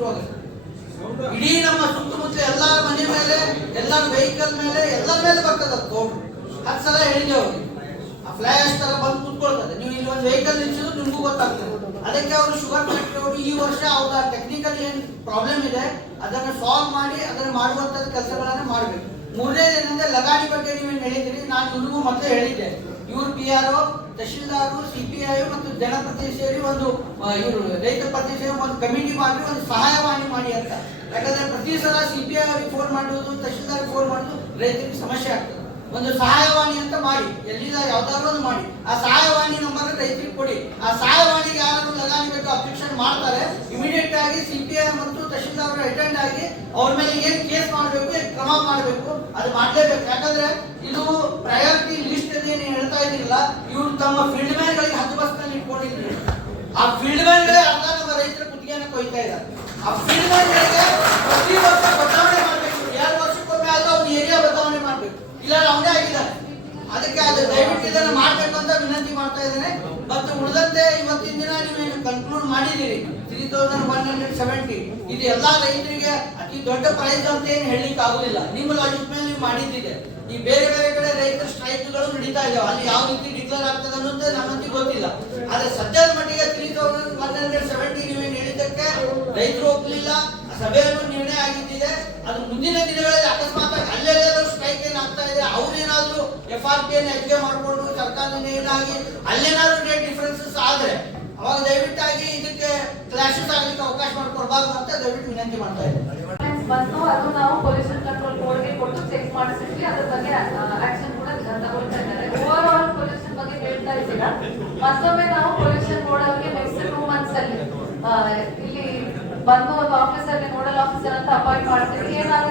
ಶುರುವಾಗುತ್ತೆ ಇಡೀ ನಮ್ಮ ಸುತ್ತಮುತ್ತ ಎಲ್ಲರ ಮನೆ ಮೇಲೆ, ಎಲ್ಲ ವೆಹಿಕಲ್ ಮೇಲೆ ಎಲ್ಲರ ಮೇಲೆ ಬರ್ತದ ಕೋಡ್ ಹತ್ತು ಸಲ ಹೇಳಿದೆ ಅವ್ರಿಗೆ ಆ ಫ್ಲಾಶ್ ತರ ಬಂದು ಕುತ್ಕೊಳ್ತದೆ ನೀವು ಇಲ್ಲಿ ಒಂದು ವೆಹಿಕಲ್ ನಿಲ್ಸಿದ್ರು ನಿಮಗೂ ಗೊತ್ತಾಗ್ತದೆ. ಅದಕ್ಕೆ ಅವರು ಶುಗರ್ ಫ್ಯಾಕ್ಟ್ರಿ ಅವರು ಈ ವರ್ಷ ಅವ್ರ ಟೆಕ್ನಿಕಲ್ ಏನು ಪ್ರಾಬ್ಲಮ್ ಇದೆ, ಅದನ್ನ ಸಾಲ್ವ್ ಮಾಡಿ, ಅದನ್ನ ಮಾಡುವಂತ ಕೆಲಸಗಳನ್ನ ಮಾಡಬೇಕು. ಮೂರನೇದು ಲಗಾಡಿ ಬಗ್ಗೆ ನೀವೇನು ಹೇಳಿದ್ರಿ ನಾನು ಇವ್ರಿಗೂ ಮೊದಲೇ ಹೇಳಿದ್ದೆ. ಇವ್ರು ಪಿ ಆರ್ ತಹಶೀಲ್ದಾರು ಸಿಪಿಐ ಮತ್ತು ಜನಪ್ರತಿನಿಧಿ ಸೇರಿ ಒಂದು ಇವರು ರೈತ ಪ್ರತಿನಿಧಿ ಸೇರಿ ಒಂದು ಕಮಿಟಿ ಮಾಡಿ ಒಂದು ಸಹಾಯವಾಣಿ ಮಾಡಿ ಅಂತ. ಯಾಕಂದ್ರೆ ಪ್ರತಿ ಸಲ ಸಿ ಪಿ ಐ ಅವರಿಗೆ ಫೋನ್ ಮಾಡುವುದು ತಹಶೀಲ್ದಾರ್ ಫೋನ್ ಮಾಡುದು ರೈತರಿಗೆ ಸಮಸ್ಯೆ ಆಗ್ತದೆ. ಒಂದು ಸಹಾಯವಾಣಿ ಅಂತ ಮಾಡಿ, ಎಲ್ಲಿದ ಯಾವ್ದಾದ್ರು ಒಂದು ಮಾಡಿ. ಆ ಸಹಾಯವಾಣಿ ನಂಬರ್ ರೈತರಿಗೆ ಕೊಡಿ. ಆ ಸಹಾಯವಾಣಿಗೆ ಯಾರು ಲಗಾನಿ ಬೇಕು ಮಾಡ್ತಾರೆ ಇಮಿಡಿಯೇಟ್ ಆಗಿ ಸಿ ಪಿ ಐ ಮತ್ತು ತಹಶೀಲ್ದಾರ್ ಅಟೆಂಡ್ ಆಗಿ ಅವ್ರ ಮೇಲೆ ಏನ್ ಕೇಸ್ ಮಾಡಬೇಕು, ಏನ್ ಕ್ರಮ ಮಾಡಬೇಕು, ಅದು ಮಾಡ್ಲೇಬೇಕು. ಯಾಕಂದ್ರೆ ಇದು ಏನು ಇದ್ದಿಲ್ಲ ಇವ್ರು ತಮ್ಮ ಫೀಲ್ಡ್ ಮ್ಯಾನ್ ಗಳಿಗೆ ಹತ್ತು ಬಸ್ನಲ್ಲಿ ಇಟ್ಕೊಂಡಿದ್ರು. ಆ ಫೀಲ್ಡ್ ಮ್ಯಾನ್ ಅರ್ಧ ನಮ್ಮ ರೈತರ ಕುತ್ತಿಗೆಯನ್ನು ಕೊಯ್ತಾ ಇದ್ದಾರೆ. ಆ ಫೀಲ್ಡ್ ಮ್ಯಾನ್ ಗಳಿಗೆ ಪ್ರತಿ ವರ್ಷ ಬದಲಾವಣೆ ಮಾಡಬೇಕು. ಎರಡು ವರ್ಷಕ್ಕೊಮ್ಮೆ ಆದ್ರೂ ಅವ್ನು ಏರಿಯಾ ಬದಲಾವಣೆ ಮಾಡಬೇಕು. ಇಲ್ಲ ಅವನೇ ಆಗಿದ್ದಾರೆ. ಅದಕ್ಕೆ ಅದು ದಯವಿಟ್ಟು ಇದನ್ನ ಮಾಡ್ಬೇಕು ಅಂತ ವಿನಂತಿ ಮಾಡ್ತಾ ಇದ್ದೇನೆ. ಮತ್ತು ಉಳಿದಂತೆ ಇವತ್ತಿನ ದಿನ ನೀವೇನು ಕನ್ಕ್ಲೂಡ್ ಮಾಡಿದ್ದೀರಿ? Three thousand one hundred seventy ಇದು ಎಲ್ಲಾ ರೈತರಿಗೆ ಅತಿ ದೊಡ್ಡ ಪ್ರೈಸ್ ಅಂತ ಏನು ಹೇಳಲಿಕ್ಕೆ ಆಗುದಿಲ್ಲ ನಿಮ್ಮ ಲಾಜಿಕ್ ಮೇಲೆ ನೀವು ಮಾಡಿದ್ದಿದೆ ಈ ಬೇರೆ ರೈತರ ನಡೀತಾ ಇದಾವೆ ಅಲ್ಲಿ ಯಾವ ರೀತಿ ಡಿಕ್ಲೇರ್ ಆಗ್ತದೆ ಅನ್ನೋದು ನಮಗೆ ಗೊತ್ತಿಲ್ಲ. ಆದ್ರೆ ಸದ್ಯದ ಮಟ್ಟಿಗೆ three thousand one hundred seventy ನೀವೇನು ಹೇಳಿದ್ದಕ್ಕೆ ರೈತರು ಒಪ್ಪಲಿಲ್ಲ. ಸಭೆಯಲ್ಲೂ ನಿರ್ಣಯ ಆಗಿದ್ದಿದೆ. ಅದು ಮುಂದಿನ ದಿನಗಳಲ್ಲಿ ಅಕಸ್ಮಾತ್ ಆಗಿ ಸ್ಟ್ರೈಕ್ ಸ್ಟ್ರೈಕ್ ಏನಾಗ್ತಾ ಇದೆ, ಅವ್ರೇನಾದ್ರೂ ಎಫ್ ಆರ್ ಪಿ ಅನ್ನು ಹೆಚ್ಚಿಗೆ ಮಾಡಿಕೊಂಡು ಸರ್ಕಾರದಿಂದ ಏನಾಗಿ ಅಲ್ಲೇನಾದ್ರೂ ಡೇಟ್ ಡಿಫರೆನ್ಸಸ್ ಆದ್ರೆ ಅವಾಗ ದಯವಿಟ್ಟಾಗಿ ಇದಕ್ಕೆ ಕ್ಲಾಶಸ್ ಆಗಲಿಕ್ಕೆ ಅವಕಾಶ ಮಾಡಿಕೊಡ್ಬಾರ್ದು ಅಂತ ದಯವಿಟ್ಟು ವಿನಂತಿ ಮಾಡ್ತಾ ಇದ್ದೀನಿ. ಬಂತು ಅದು ನಾವು ಪೊಲ್ಯೂಷನ್ ಕಂಟ್ರೋಲ್ ಬೋರ್ಡ್ಗೆ ಕೊಟ್ಟು ಚೆಕ್ ಮಾಡಿಸಿದ್ವಿ. ಅದ್ರ ಬಗ್ಗೆ ಆಕ್ಷನ್ ಕೂಡ ತಗೊಳ್ತಾ ಇದ್ದಾರೆ ಓವರ್ ಆಲ್ ಪೊಲ್ಯೂಷನ್ ಬಗ್ಗೆ ಹೇಳ್ತಾ ಇದ್ದೀರಾ ಮತ್ತೊಮ್ಮೆ ನಾವು ಪೊಲ್ಯೂಷನ್ ಬೋರ್ಡ್ ಅವರಿಗೆ ನೆಕ್ಸ್ಟ್ ಟೂ ಮಂತ್ಸ್ ಅಲ್ಲಿ ಇಲ್ಲಿ ಬಂದು ಒಂದು ಆಫೀಸರ್ ನೋಡಲ್ ಆಫೀಸರ್ ಅಂತ ಅಪಾಯಿಂಟ್ ಮಾಡ್ತೀವಿ. ಏನಾದ್ರು